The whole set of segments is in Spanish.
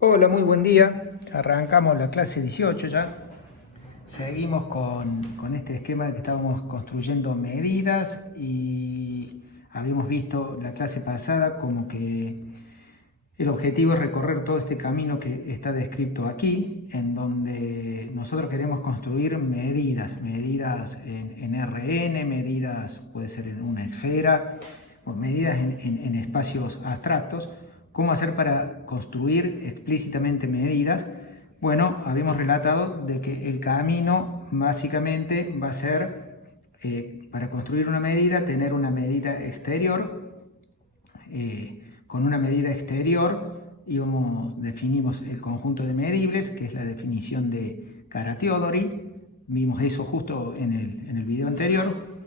Hola, muy buen día. Arrancamos la clase 18 ya. Seguimos con este esquema que estábamos construyendo medidas y habíamos visto la clase pasada como que el objetivo es recorrer todo este camino que está descrito aquí, en donde nosotros queremos construir medidas en RN, medidas puede ser en una esfera, o medidas en espacios abstractos. ¿Cómo hacer para construir explícitamente medidas? Bueno, habíamos relatado de que el camino básicamente va a ser, para construir una medida, tener una medida exterior. Con una medida exterior definimos el conjunto de medibles, que es la definición de Kara-Teodory. Vimos eso justo en el video anterior.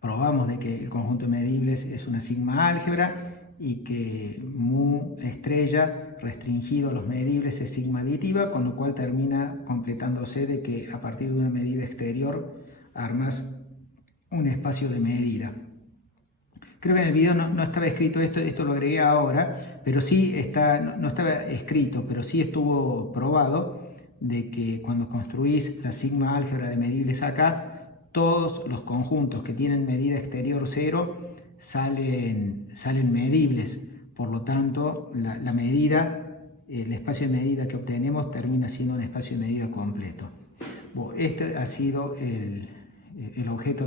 Probamos de que el conjunto de medibles es una sigma álgebra y que mu estrella restringido a los medibles es sigma aditiva, con lo cual termina completándose de que a partir de una medida exterior armas un espacio de medida. Creo que en el video no estaba escrito esto lo agregué ahora, pero sí no estaba escrito, pero sí estuvo probado de que cuando construís la sigma álgebra de medibles acá, todos los conjuntos que tienen medida exterior 0 salen medibles. Por lo tanto, la medida, el espacio de medida que obtenemos termina siendo un espacio de medida completo. Bueno, este ha sido el objeto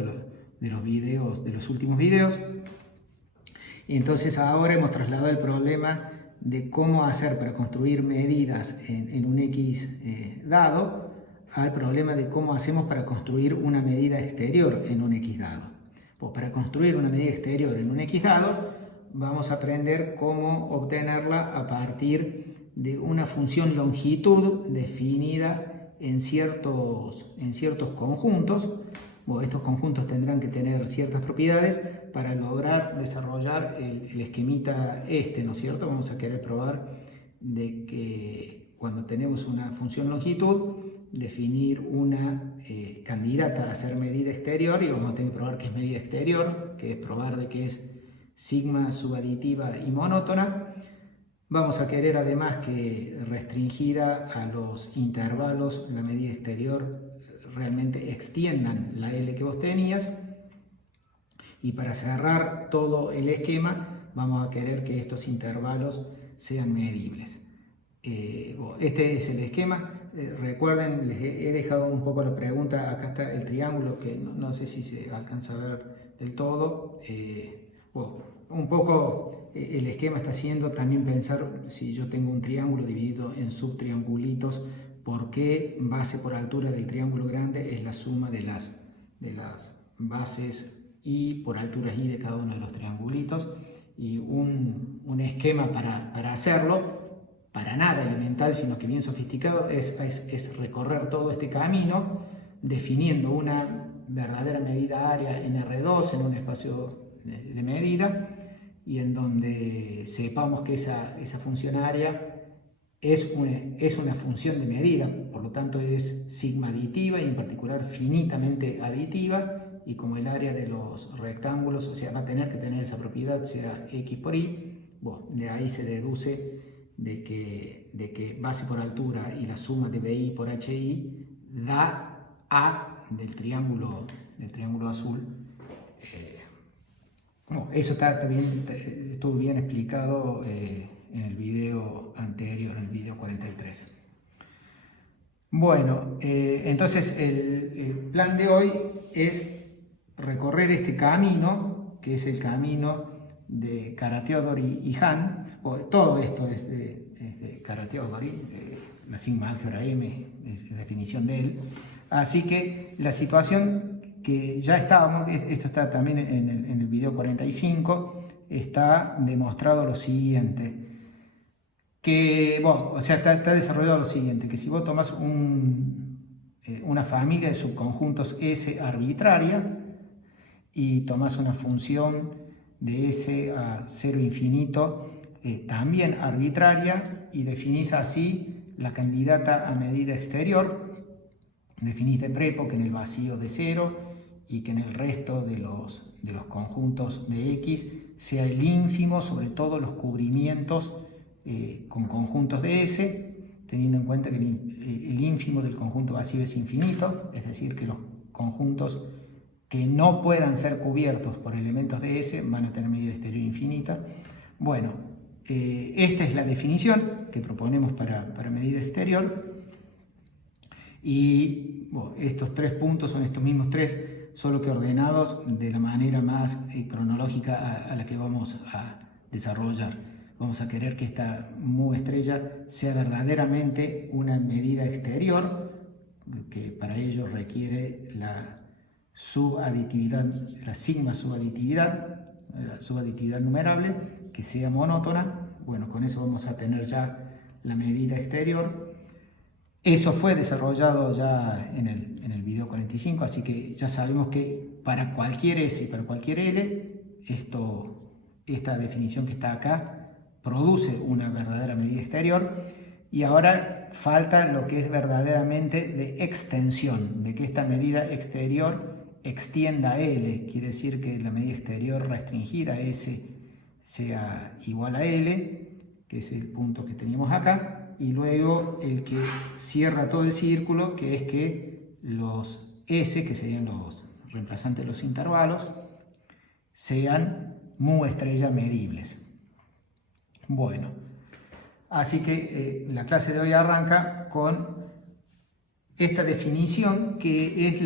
de los videos, de los últimos videos. Y entonces ahora hemos trasladado el problema de cómo hacer para construir medidas en un X dado al problema de cómo hacemos para construir una medida exterior en un X dado. Pues para construir una medida exterior en un X dado vamos a aprender cómo obtenerla a partir de una función longitud definida en ciertos conjuntos. Bueno, estos conjuntos tendrán que tener ciertas propiedades para lograr desarrollar el esquemita ¿no es cierto? Vamos a querer probar de que cuando tenemos una función longitud, definir una candidata a ser medida exterior, y vamos a tener que probar que es medida exterior, que es probar de que es sigma subaditiva y monótona. Vamos a querer además que restringida a los intervalos la medida exterior realmente extiendan la L que vos tenías, y para cerrar todo el esquema vamos a querer que estos intervalos sean medibles. Este es el esquema. Recuerden, les he dejado un poco la pregunta, acá está el triángulo que no sé si se alcanza a ver del todo. Un poco el esquema está haciendo también pensar, si yo tengo un triángulo dividido en subtriangulitos, por qué base por altura del triángulo grande es la suma de las bases y por alturas y de cada uno de los triangulitos, y un esquema para hacerlo, para nada elemental, sino que bien sofisticado, es recorrer todo este camino definiendo una verdadera medida área en R2 en un espacio de medida, y en donde sepamos que esa función área es una función de medida, por lo tanto es sigma aditiva y en particular finitamente aditiva, y como el área de los rectángulos, o sea, va a tener que tener esa propiedad, sea X por Y, bueno, de ahí se deduce de que base por altura y la suma de BI por HI da A del triángulo azul. Bueno, eso estuvo bien explicado en el video anterior, en el video 43. Bueno, entonces el plan de hoy es recorrer este camino, que es el camino de Kara-Teodory y Hahn. Todo esto es de Kara-Teodory, la sigma álgebra M es la definición de él. Así que la situación que ya estábamos, esto está también en el video 45, está demostrado lo siguiente. Que, bueno, o sea, está desarrollado lo siguiente, que si vos tomás una familia de subconjuntos S arbitraria y tomás una función de S a 0 infinito también arbitraria, y definís así la candidata a medida exterior, definís de prepo que en el vacío de 0 y que en el resto de los conjuntos de X sea el ínfimo sobre todos los cubrimientos con conjuntos de S, teniendo en cuenta que el ínfimo del conjunto vacío es infinito, es decir, que los conjuntos que no puedan ser cubiertos por elementos de S van a tener medida exterior infinita. Bueno, esta es la definición que proponemos para medida exterior. Y bueno, estos 3 puntos son estos mismos 3, solo que ordenados de la manera más cronológica a la que vamos a desarrollar. Vamos a querer que esta mu estrella sea verdaderamente una medida exterior, que para ello requiere la subaditividad, la sigma subaditividad, la subaditividad numerable, que sea monótona. Bueno, con eso vamos a tener ya la medida exterior. Eso fue desarrollado ya en el video 45, así que ya sabemos que para cualquier S y para cualquier L, esta definición que está acá produce una verdadera medida exterior. Y ahora falta lo que es verdaderamente de extensión, de que esta medida exterior extienda a L, quiere decir que la medida exterior restringida a S sea igual a L, que es el punto que teníamos acá, y luego el que cierra todo el círculo, que es que los S, que serían los reemplazantes de los intervalos, sean mu estrella medibles. Bueno, así que la clase de hoy arranca con esta definición, que es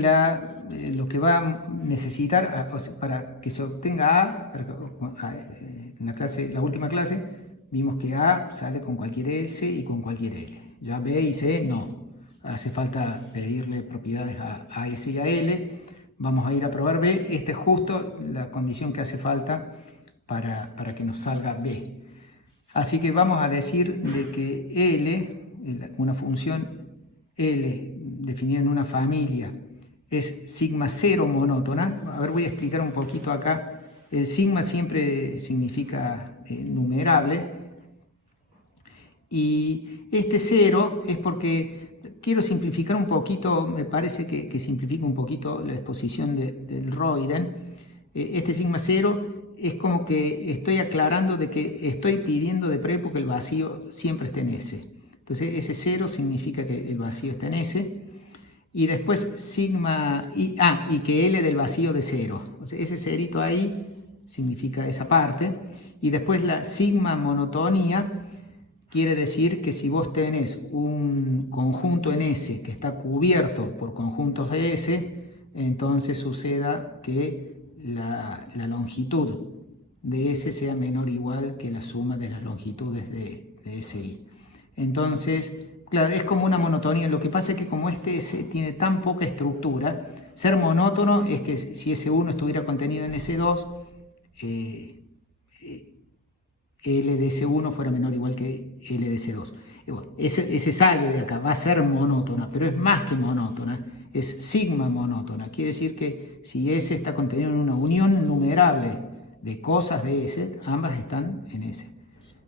lo que va a necesitar para que se obtenga A. En la última clase vimos que A sale con cualquier S y con cualquier L. Ya B y C no. Hace falta pedirle propiedades a S y a L. Vamos a ir a probar B. Esta es justo la condición que hace falta para que nos salga B. Así que vamos a decir de que L, una función L definida en una familia, es sigma 0 monótona. A ver, voy a explicar un poquito acá. El sigma siempre significa numerable. Y este 0 es porque quiero simplificar un poquito, me parece que simplifica un poquito la exposición del Roiden. Este sigma 0 es como que estoy aclarando de que estoy pidiendo de prepo que el vacío siempre esté en S. Entonces ese 0 significa que el vacío está en S. Y después sigma, y que L del vacío de 0. O sea, ese cerito ahí significa esa parte. Y después la sigma monotonía quiere decir que si vos tenés un conjunto en S que está cubierto por conjuntos de S, entonces suceda que la longitud de S sea menor o igual que la suma de las longitudes de SI. Entonces, claro, es como una monotonía. Lo que pasa es que como este S tiene tan poca estructura, ser monótono es que si S1 estuviera contenido en S2, L de S1 fuera menor o igual que L de S2. Bueno, ese sale de acá, va a ser monótona, pero es más que monótona, es sigma monótona. Quiere decir que si S está contenido en una unión numerable de cosas de S, ambas están en S.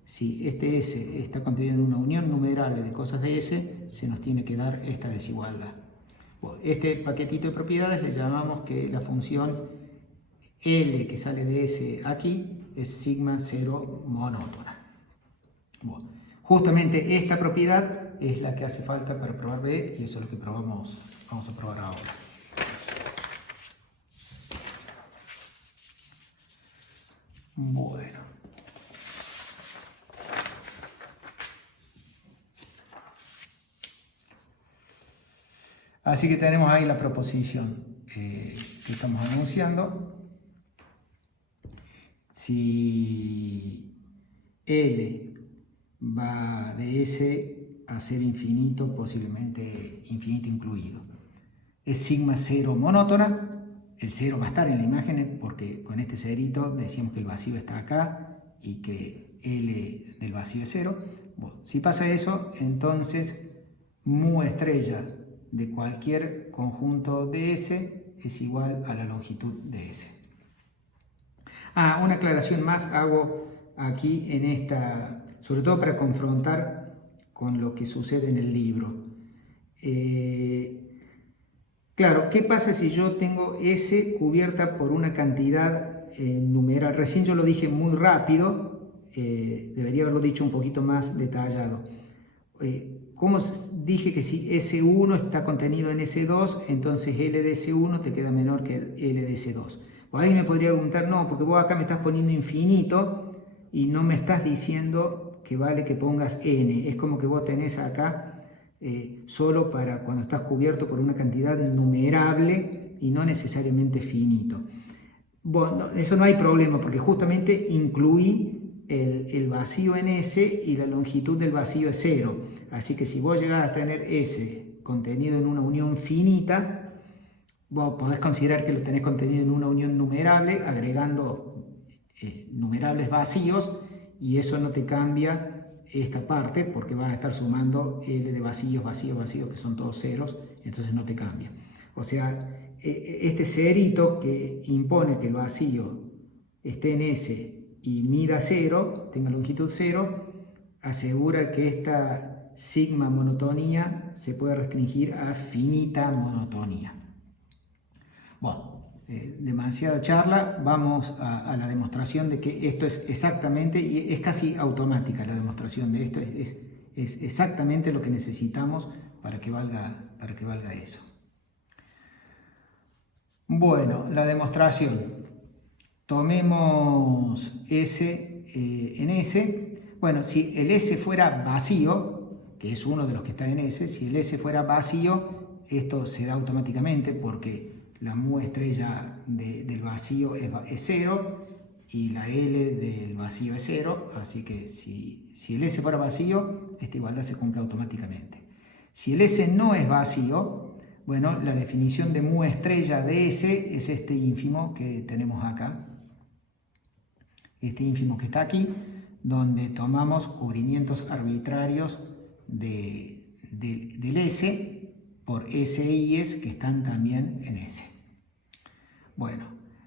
Si este S está contenido en una unión numerable de cosas de S, se nos tiene que dar esta desigualdad. Bueno, este paquetito de propiedades le llamamos que la función L que sale de S aquí es sigma 0 monótona. Bueno, justamente esta propiedad es la que hace falta para probar B, y eso es lo que vamos a probar ahora. Bueno. Así que tenemos ahí la proposición que estamos anunciando. Si L va de S a ser infinito, posiblemente infinito incluido, es sigma 0 monótona. El 0 va a estar en la imagen porque con este cerito decíamos que el vacío está acá y que L del vacío es 0. Bueno, si pasa eso, entonces mu estrella de cualquier conjunto de S es igual a la longitud de S. Una aclaración más hago aquí en esta, sobre todo para confrontar con lo que sucede en el libro. Claro, ¿qué pasa si yo tengo S cubierta por una cantidad numeral? Recién yo lo dije muy rápido, debería haberlo dicho un poquito más detallado. ¿Cómo dije que si S1 está contenido en S2, entonces L de S1 te queda menor que L de S2? O alguien me podría preguntar, no, porque vos acá me estás poniendo infinito y no me estás diciendo que vale que pongas N. Es como que vos tenés acá solo para cuando estás cubierto por una cantidad numerable y no necesariamente finito. Bueno, eso no hay problema porque justamente incluí el vacío en S y la longitud del vacío es 0. Así que si vos llegás a tener S contenido en una unión finita, vos podés considerar que lo tenés contenido en una unión numerable, agregando numerables vacíos, y eso no te cambia esta parte porque vas a estar sumando L de vacíos, vacíos, vacíos, que son todos ceros, entonces no te cambia. O sea, este cerito que impone que el vacío esté en S y mida 0, tenga longitud 0, asegura que esta sigma monotonía se puede restringir a finita monotonía. Bueno, demasiada charla, vamos a la demostración de que esto es exactamente, y es casi automática la demostración de esto, es exactamente lo que necesitamos para que valga eso. Bueno, la demostración. Tomemos S en S. Bueno, si el S fuera vacío, que es uno de los que está en S, si el S fuera vacío, esto se da automáticamente porque la mu estrella del vacío es 0 y la L del vacío es 0, así que si el S fuera vacío, esta igualdad se cumple automáticamente. Si el S no es vacío, bueno, la definición de mu estrella de S es este ínfimo que tenemos acá. Este ínfimo que está aquí, donde tomamos cubrimientos arbitrarios del S por SIs que están también en S. Bueno,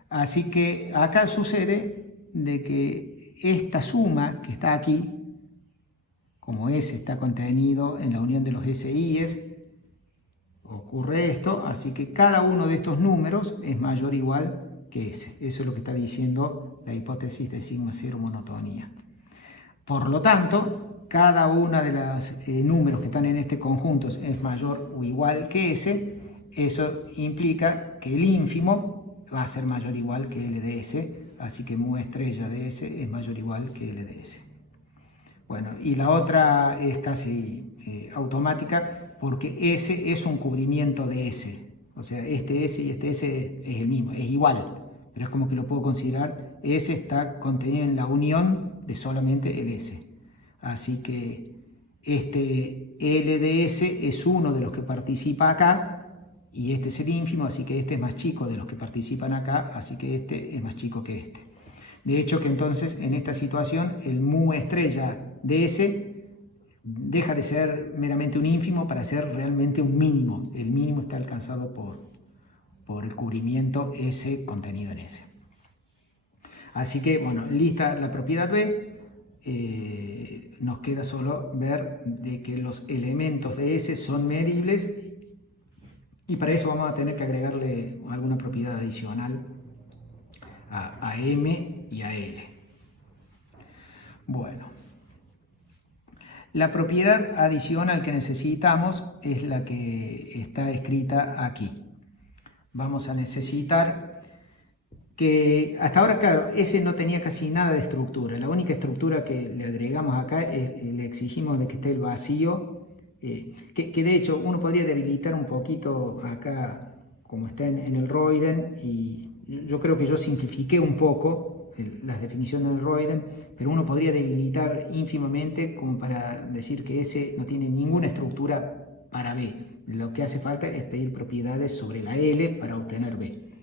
así que acá sucede de que esta suma que está aquí, como S está contenido en la unión de los SIs, ocurre esto, así que cada uno de estos números es mayor o igual que S. Eso es lo que está diciendo la hipótesis de sigma cero monotonía. Por lo tanto, cada uno de los números que están en este conjunto es mayor o igual que S. Eso implica que el ínfimo va a ser mayor o igual que L de S, así que mu estrella de S es mayor o igual que L de S. Bueno, y la otra es casi automática porque S es un cubrimiento de S. O sea, este S y este S es el mismo, es igual. Pero es como que lo puedo considerar, S está contenido en la unión de solamente el S. Así que este L de S es uno de los que participa acá, y este es el ínfimo, así que este es más chico de los que participan acá, así que este es más chico que este. De hecho que entonces en esta situación el mu estrella de S deja de ser meramente un ínfimo para ser realmente un mínimo. El mínimo está alcanzado por el cubrimiento S contenido en S. Así que, bueno, lista la propiedad B, nos queda solo ver de que los elementos de S son medibles, y para eso vamos a tener que agregarle alguna propiedad adicional a M y a L. Bueno, la propiedad adicional que necesitamos es la que está escrita aquí. Vamos a necesitar que, hasta ahora, claro, S no tenía casi nada de estructura. La única estructura que le agregamos acá es, le exigimos de que esté el vacío, que de hecho uno podría debilitar un poquito acá, como está en el Roiden, y yo creo que yo simplifiqué un poco las definiciones del Roiden, pero uno podría debilitar ínfimamente como para decir que S no tiene ninguna estructura para B. Lo que hace falta es pedir propiedades sobre la L para obtener B.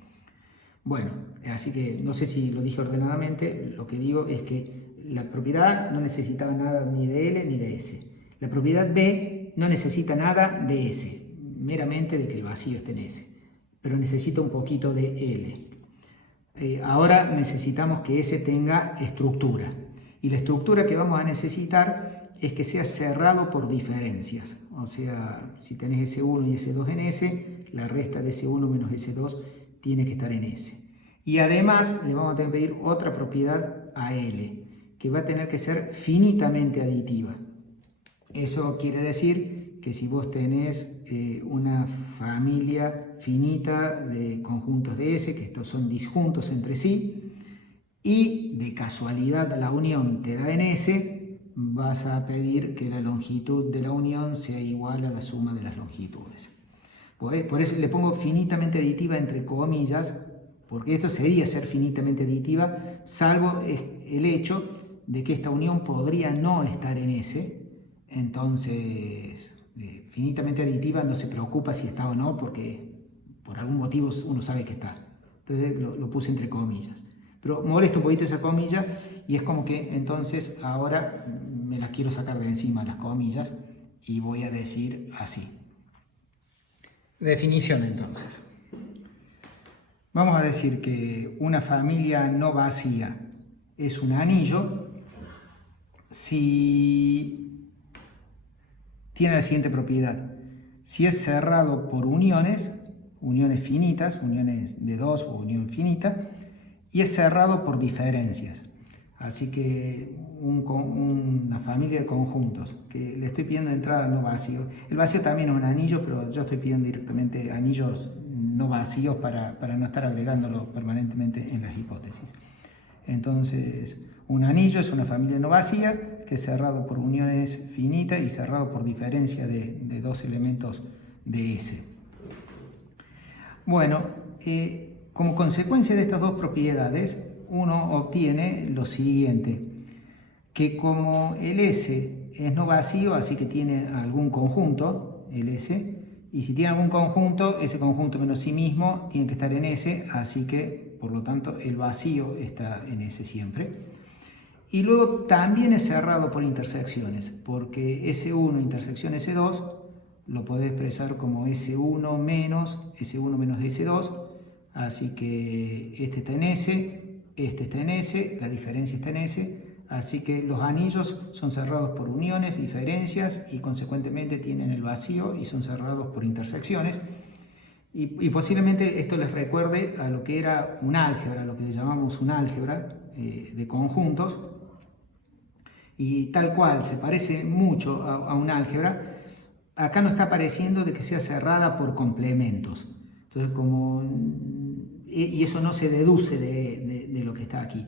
Bueno, así que no sé si lo dije ordenadamente, lo que digo es que la propiedad no necesitaba nada ni de L ni de S. La propiedad B no necesita nada de S, meramente de que el vacío esté en S, pero necesita un poquito de L. Ahora necesitamos que S tenga estructura, y la estructura que vamos a necesitar es que sea cerrado por diferencias. O sea, si tenés S1 y S2 en S, la resta de S1 menos S2 tiene que estar en S. Y además le vamos a tener que pedir otra propiedad a L, que va a tener que ser finitamente aditiva. Eso quiere decir que si vos tenés una familia finita de conjuntos de S, que estos son disjuntos entre sí, y de casualidad la unión te da en S, vas a pedir que la longitud de la unión sea igual a la suma de las longitudes. Por eso le pongo finitamente aditiva entre comillas, porque esto sería ser finitamente aditiva, salvo el hecho de que esta unión podría no estar en S. Entonces, finitamente aditiva no se preocupa si está o no, porque por algún motivo uno sabe que está. Entonces lo puse entre comillas. Pero molesto un poquito esa comilla y es como que entonces ahora me las quiero sacar de encima las comillas y voy a decir así. Definición entonces. Vamos a decir que una familia no vacía es un anillo si tiene la siguiente propiedad. Si es cerrado por uniones finitas, uniones de 2 o unión finita, y es cerrado por diferencias. Así que una familia de conjuntos, que le estoy pidiendo de entrada no vacío. El vacío también es un anillo, pero yo estoy pidiendo directamente anillos no vacíos para no estar agregándolo permanentemente en las hipótesis. Entonces, un anillo es una familia no vacía que es cerrado por uniones finitas y cerrado por diferencia de dos elementos de S. Bueno, como consecuencia de estas dos propiedades, uno obtiene lo siguiente, que como el S es no vacío, así que tiene algún conjunto, el S, y si tiene algún conjunto, ese conjunto menos sí mismo tiene que estar en S, así que, por lo tanto, el vacío está en S siempre. Y luego también es cerrado por intersecciones, porque S1 intersección S2 lo podés expresar como S1 menos S2, así que este está en S, este está en S, la diferencia está en S, así que los anillos son cerrados por uniones, diferencias y consecuentemente tienen el vacío y son cerrados por intersecciones. Y posiblemente esto les recuerde a lo que era un álgebra, lo que le llamamos un álgebra de conjuntos. Y tal cual, se parece mucho a un álgebra. Acá no está pareciendo de que sea cerrada por complementos. Entonces, y eso no se deduce de lo que está aquí.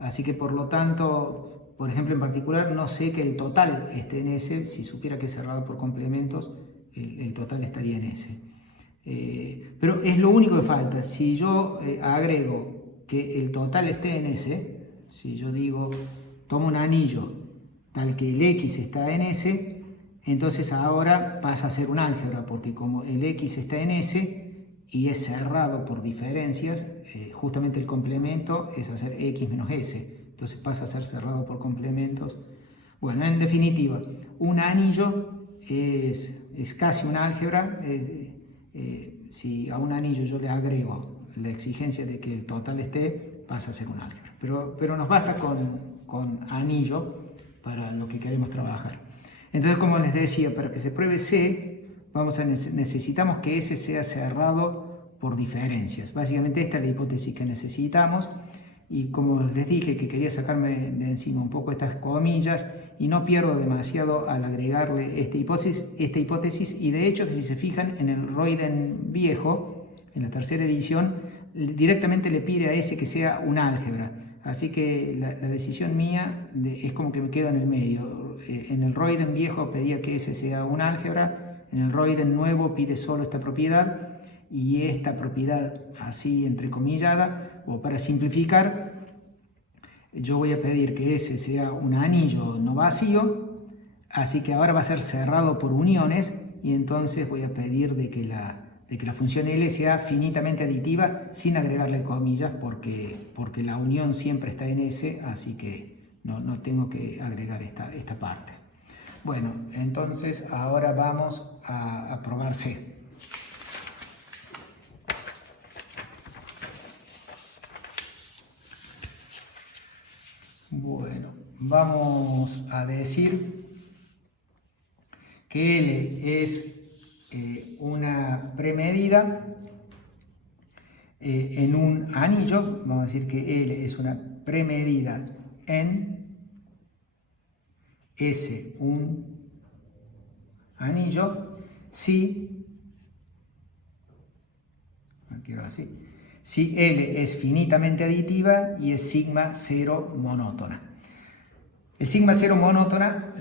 Así que por lo tanto, por ejemplo en particular, no sé que el total esté en S. Si supiera que es cerrado por complementos, el total estaría en S. Pero es lo único que falta. Si yo agrego que el total esté en S, si yo digo, tomo un anillo tal que el X está en S, entonces ahora pasa a ser un álgebra, porque como el X está en S y es cerrado por diferencias, justamente el complemento es hacer X menos S, entonces pasa a ser cerrado por complementos. Bueno, en definitiva, un anillo es casi un álgebra. Si a un anillo yo le agrego la exigencia de que el total esté, pasa a ser un álgebra. Pero nos basta con anillo para lo que queremos trabajar. Entonces, como les decía, para que se pruebe C, necesitamos que S sea cerrado por diferencias. Básicamente esta es la hipótesis que necesitamos. Y como les dije que quería sacarme de encima un poco estas comillas y no pierdo demasiado al agregarle esta hipótesis, y de hecho si se fijan en el Royden viejo, en la tercera edición, directamente le pide a S que sea un álgebra. Así que la decisión mía es como que me quedo en el medio. En el Royden viejo pedía que S sea un álgebra, en el Royden nuevo pide solo esta propiedad, y esta propiedad así entrecomillada, o para simplificar, yo voy a pedir que S sea un anillo no vacío, así que ahora va a ser cerrado por uniones, y entonces voy a pedir de que la función L sea finitamente aditiva sin agregarle comillas, porque la unión siempre está en S, así que no tengo que agregar esta parte. Bueno, entonces ahora vamos a probar C. Bueno, vamos a decir que L es una premedida en un anillo. Vamos a decir que L es una premedida en S un anillo si, no quiero así, si L es finitamente aditiva y es sigma cero monótona. El sigma cero monótona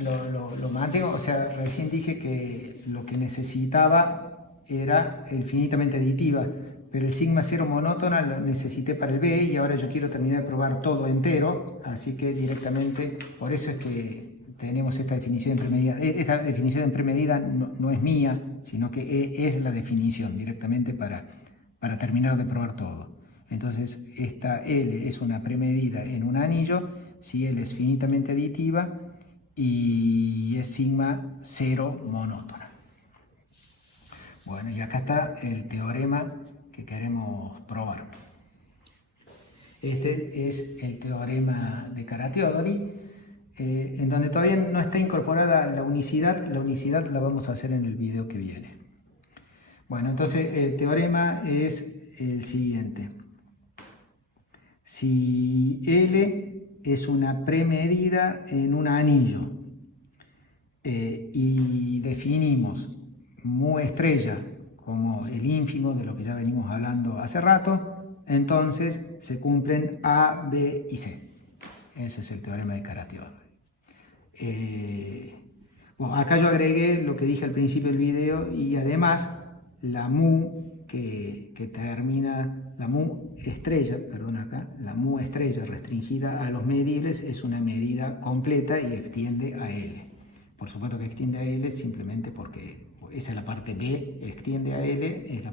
lo mantengo, o sea, recién dije que lo que necesitaba era el finitamente aditiva, pero el sigma cero monótona lo necesité para el B y ahora yo quiero terminar de probar todo entero, así que directamente, por eso es que tenemos esta definición de premedida. Esta definición de premedida no es mía, sino que es la definición directamente para terminar de probar todo. Entonces, esta L es una premedida en un anillo si L es finitamente aditiva y es sigma cero monótona. Bueno, y acá está el teorema que queremos probar. Este es el teorema de Karateodori, en donde todavía no está incorporada la unicidad. La unicidad la vamos a hacer en el video que viene. Bueno, entonces el teorema es el siguiente. Si L es una premedida en un anillo y definimos mu estrella como el ínfimo de lo que ya venimos hablando hace rato, entonces se cumplen A, B y C. Ese es el teorema de Karateodori. Bueno, acá yo agregué lo que dije al principio del video y además la mu que termina, la mu estrella, perdón acá, la mu estrella restringida a los medibles es una medida completa y extiende a L. Por supuesto que extiende a L simplemente porque esa es la parte B, extiende a L, es la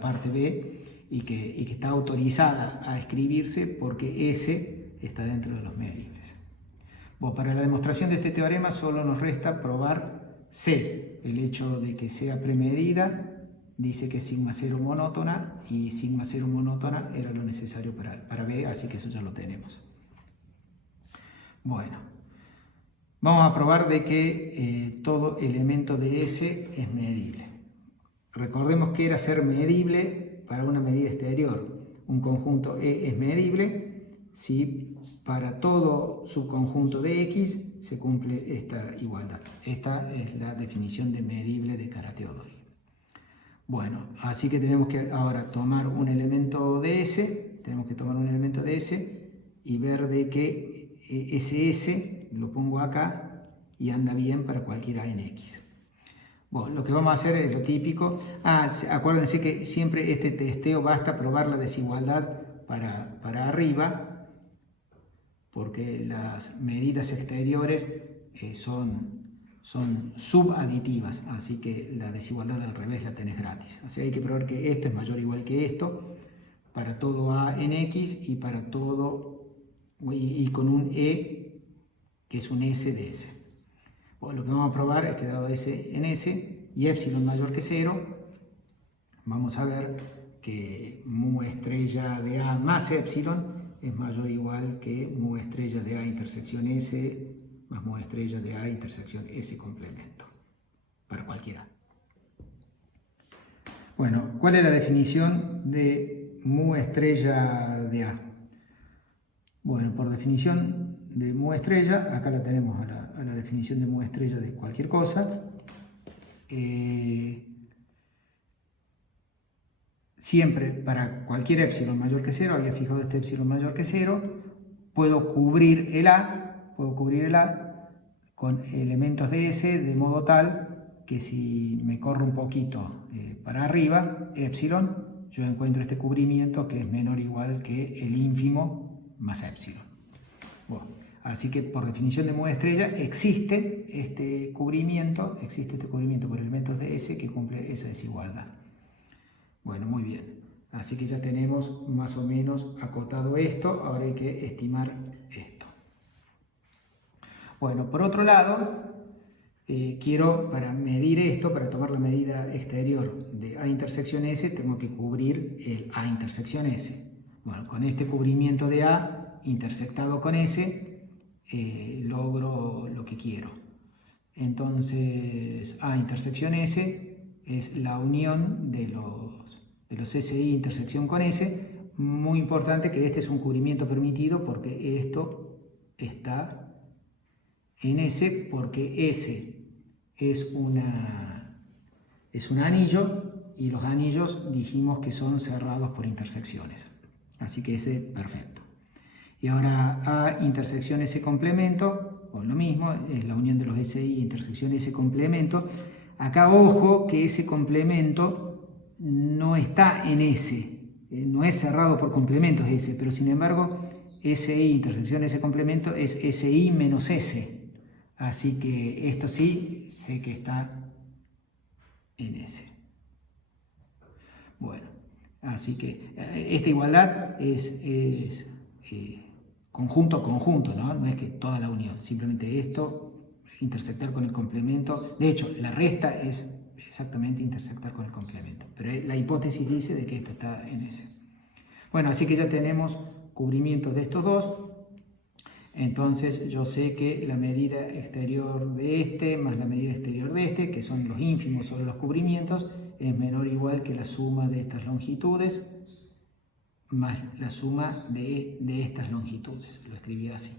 parte B y que está autorizada a escribirse porque S está dentro de los medibles. Bueno, para la demostración de este teorema solo nos resta probar C, el hecho de que sea premedida, dice que es sigma cero monótona y sigma cero monótona era lo necesario para B, así que eso ya lo tenemos. Bueno, vamos a probar de que todo elemento de S es medible. Recordemos que era ser medible para una medida exterior. Un conjunto E es medible si para todo subconjunto de X se cumple esta igualdad. Esta es la definición de medible de Karateodori. Bueno, así que tenemos que ahora tomar un elemento de S, y ver de que SS lo pongo acá y anda bien para cualquier A en X. Bueno, lo que vamos a hacer es lo típico. Acuérdense que siempre este testeo basta probar la desigualdad para arriba, porque las medidas exteriores son subaditivas, así que la desigualdad al revés la tenés gratis. Así hay que probar que esto es mayor o igual que esto para todo A en X y para todo y con un E que es un S de S. Bueno, lo que vamos a probar es que dado S en S y epsilon mayor que 0, vamos a ver que mu estrella de A más epsilon es mayor o igual que mu estrella de A intersección S más mu estrella de A intersección S complemento, para cualquiera. Bueno, ¿cuál es la definición de mu estrella de A? Bueno, por definición de mu estrella, acá la tenemos a la definición de mu estrella de cualquier cosa. Siempre para cualquier epsilon mayor que 0, había fijado este epsilon mayor que 0, puedo cubrir el A con elementos de S de modo tal que si me corro un poquito para arriba, epsilon, yo encuentro este cubrimiento que es menor o igual que el ínfimo más epsilon. Bueno, así que por definición de mu estrella existe este cubrimiento por elementos de S que cumple esa desigualdad. Bueno, muy bien. Así que ya tenemos más o menos acotado esto, ahora hay que estimar esto. Bueno, por otro lado, quiero para medir esto, para tomar la medida exterior de A intersección S, tengo que cubrir el A intersección S. Bueno, con este cubrimiento de A intersectado con S, logro lo que quiero. Entonces, A intersección S es la unión de los SI intersección con S. Muy importante que este es un cubrimiento permitido porque esto está en S porque S es un anillo y los anillos dijimos que son cerrados por intersecciones. Así que S perfecto. Y ahora A intersección S complemento, o lo mismo, es la unión de los SI intersección S complemento. Acá ojo que ese complemento no está en S, no es cerrado por complementos S, pero sin embargo SI intersección S complemento es SI menos S. Así que esto sí sé que está en S. Bueno, así que esta igualdad es conjunto a conjunto, ¿no? No es que toda la unión, simplemente esto, intersectar con el complemento. De hecho, la resta es exactamente intersectar con el complemento, pero la hipótesis dice de que esto está en S. Bueno, así que ya tenemos cubrimiento de estos dos. Entonces yo sé que la medida exterior de este más la medida exterior de este, que son los ínfimos sobre los cubrimientos, es menor o igual que la suma de estas longitudes más la suma de estas longitudes. Lo escribí así.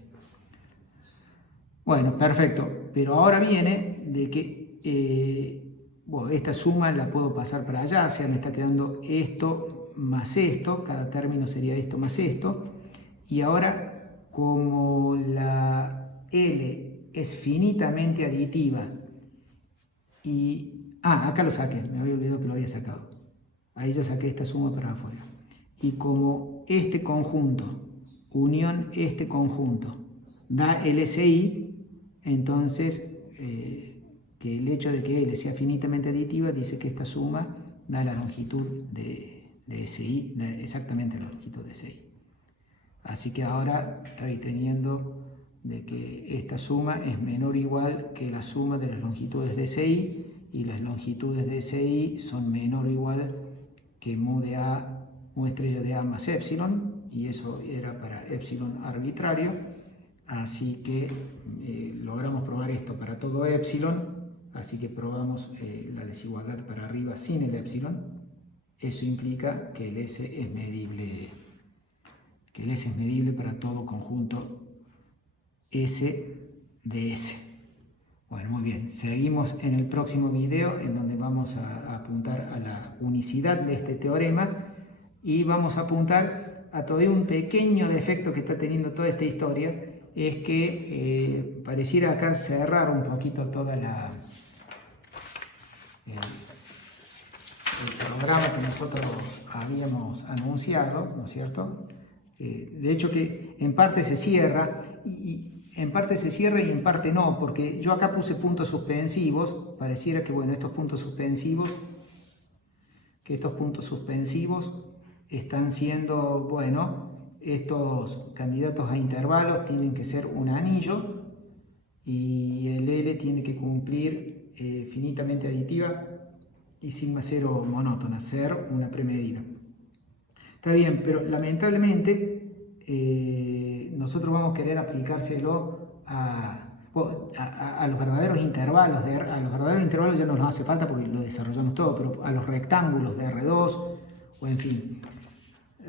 Bueno, perfecto. Pero ahora viene de que bueno, esta suma la puedo pasar para allá, o sea, me está quedando esto más esto, cada término sería esto más esto. Y ahora, como la L es finitamente aditiva y... acá lo saqué, me había olvidado que lo había sacado. Ahí ya saqué esta suma para afuera. Y como este conjunto, unión este conjunto, da LSI, entonces que el hecho de que L sea finitamente aditiva dice que esta suma da la longitud de SI, da exactamente la longitud de SI. Así que ahora estoy teniendo de que esta suma es menor o igual que la suma de las longitudes de SI, y las longitudes de SI son menor o igual que mu de A, mu estrella de A más epsilon, y eso era para epsilon arbitrario. Así que logramos probar esto para todo epsilon, así que probamos la desigualdad para arriba sin el epsilon. Eso implica que el S es medible, para todo conjunto S de S. Bueno, muy bien, seguimos en el próximo video en donde vamos a apuntar a la unicidad de este teorema y vamos a apuntar a todavía un pequeño defecto que está teniendo toda esta historia, es que pareciera acá cerrar un poquito toda el programa que nosotros habíamos anunciado, ¿no es cierto? De hecho que en parte se cierra y en parte no, porque yo acá puse puntos suspensivos. Pareciera que bueno, estos puntos suspensivos están siendo, bueno, estos candidatos a intervalos tienen que ser un anillo y el L tiene que cumplir finitamente aditiva y sigma cero monótona, ser una premedida. Está bien, pero lamentablemente nosotros vamos a querer aplicárselo a los verdaderos intervalos. A los verdaderos intervalos ya no nos hace falta porque lo desarrollamos todo, pero a los rectángulos de R2, o en fin,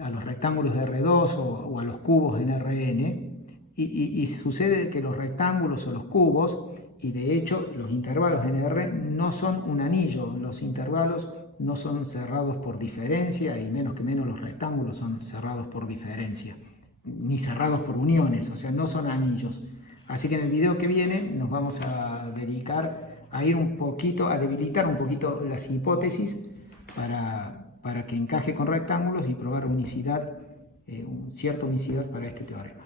a los rectángulos de R2 o a los cubos en Rn, y sucede que los rectángulos o los cubos, y de hecho los intervalos en R no son un anillo, los intervalos no son cerrados por diferencia, y menos que menos los rectángulos son cerrados por diferencia, ni cerrados por uniones, o sea, no son anillos. Así que en el video que viene nos vamos a dedicar a ir un poquito, a debilitar un poquito las hipótesis para que encaje con rectángulos y probar unicidad, cierta unicidad para este teorema.